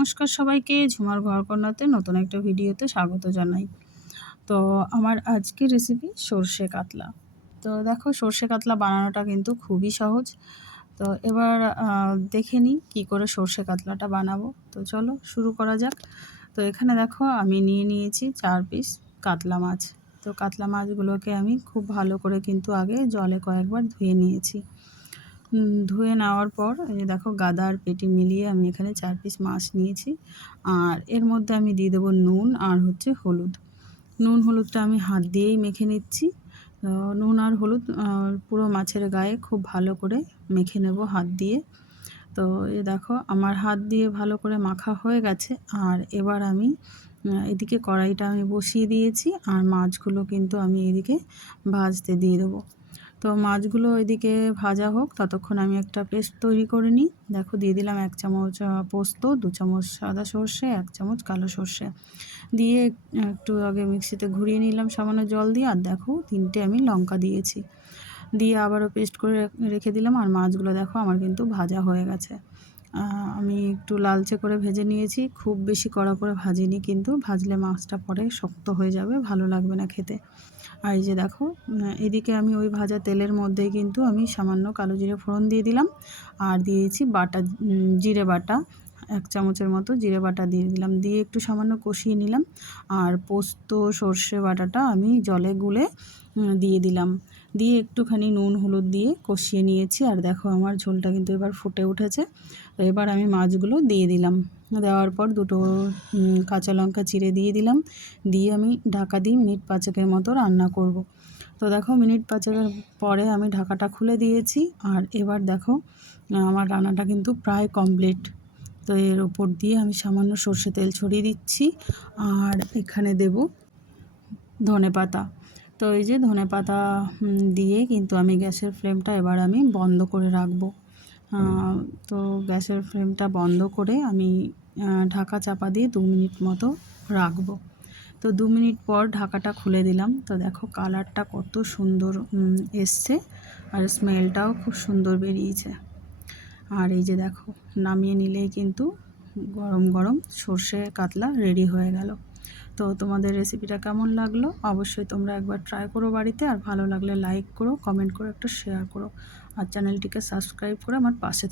নমস্কার সবাইকে, ঝুমার ঘরকন্নাতে নতুন একটা ভিডিওতে স্বাগত জানাই। তো আমার আজকের রেসিপি সরষে কাতলা। তো দেখো, সরষে কাতলা বানানোটা কিন্তু খুবই সহজ। তো এবার দেখে নিই কী করে সরষে কাতলাটা বানাবো। তো চলো শুরু করা যাক। তো এখানে দেখো আমি নিয়ে নিয়েছি 4 পিস কাতলা মাছ। তো কাতলা মাছগুলোকে আমি খুব ভালো করে কিন্তু আগে জলে কয়েকবার ধুয়ে নিয়েছি। ধুয়ে নেওয়ার পর এই যে দেখো, গাদা আর পেটি মিলিয়ে আমি এখানে 4 পিস মাছ নিয়েছি। আর এর মধ্যে আমি দিয়ে দেবো নুন আর হলুদ। নুন হলুদটা আমি হাত দিয়েই মেখে নিচ্ছি। নুন আর হলুদ পুরো মাছের গায়ে খুব ভালো করে মেখে নেব হাত দিয়ে। তো এই দেখো, আমার হাত দিয়ে ভালো করে মাখা হয়ে গেছে। আর এবার আমি এদিকে কড়াইটা আমি বসিয়ে দিয়েছি, আর মাছগুলো কিন্তু আমি এদিকে ভাজতে দিয়ে দেবো। তো মাছগুলো এদিকে ভাজা হোক, ততক্ষণ আমি একটা পেস্ট তৈরি করে নিই। দেখো, দিয়ে দিলাম 1 চামচ পোস্ত, 2 চামচ সাদা সর্ষে, 1 চামচ কালো সর্ষে দিয়ে একটু আগে মিক্সিতে ঘুরিয়ে নিলাম সামান্য জল দিয়ে। আর দেখো, 3টে আমি লঙ্কা দিয়েছি, দিয়ে আবারও পেস্ট করে রেখে দিলাম। আর মাছগুলো দেখো আমার কিন্তু ভাজা হয়ে গেছে। আমি একটু লালচে করে ভেজে নিয়েছি, খুব বেশি কড়া করে ভাজিনি, কিন্তু ভাজলে মাছটা পরে শক্ত হয়ে যাবে, ভালো লাগবে না খেতে। আর এই যে দেখো, এদিকে আমি ওই ভাজা তেলের মধ্যেই কিন্তু আমি সামান্য কালো জিরে ফোড়ন দিয়ে দিলাম, আর দিয়েছি বাটা জিরে বাটা 1 চামচের মতো জিরে বাটা দিয়ে দিলাম, দিয়ে একটু সামান্য কষিয়ে নিলাম। আর পোস্ত সর্ষে বাটাটা আমি জলে গুলে দিয়ে দিলাম, দিয়ে একটুখানি নুন হলুদ দিয়ে কষিয়ে নিয়েছি। আর দেখো, আমার ঝোলটা কিন্তু এবার ফুটে উঠেছে। তো এবার আমি মাছগুলো দিয়ে দিলাম, দেওয়ার পর 2টো কাঁচা লঙ্কা চিড়ে দিয়ে দিলাম, দিয়ে আমি ঢাকা দিয়ে মিনিট 5 মতো রান্না করব। তো দেখো, মিনিট 5 পরে আমি ঢাকাটা খুলে দিয়েছি। আর এবার দেখো, আমার রান্নাটা কিন্তু প্রায় কমপ্লিট। তো এর ওপর দিয়ে আমি সামান্য সর্ষে তেল ছড়িয়ে দিচ্ছি, আর এখানে দেব ধনেপাতা। তো এই যে ধনেপাতা দিয়ে কিন্তু আমি গ্যাসের ফ্লেমটা এবার আমি বন্ধ করে রাখবো। তো গ্যাসের ফ্লেমটা বন্ধ করে আমি ঢাকা চাপা দিয়ে 2 মিনিট মতো রাখবো। তো 2 মিনিট পর ঢাকাটা খুলে দিলাম। তো দেখো, কালারটা কত সুন্দর এসছে, আর স্মেলটাও খুব সুন্দর বেরিয়েছে। আর এই যে দেখো, নামিয়ে নিলেই কিন্তু গরম গরম সর্ষে কাতলা রেডি হয়ে গেল। তো তোমাদের রেসিপিটা কেমন লাগলো অবশ্যই তোমরা একবার ট্রাই করো বাড়িতে। আর ভালো লাগলে লাইক করো, কমেন্ট করো, একটা শেয়ার করো, আর চ্যানেলটিকে সাবস্ক্রাইব করে আমার পাশে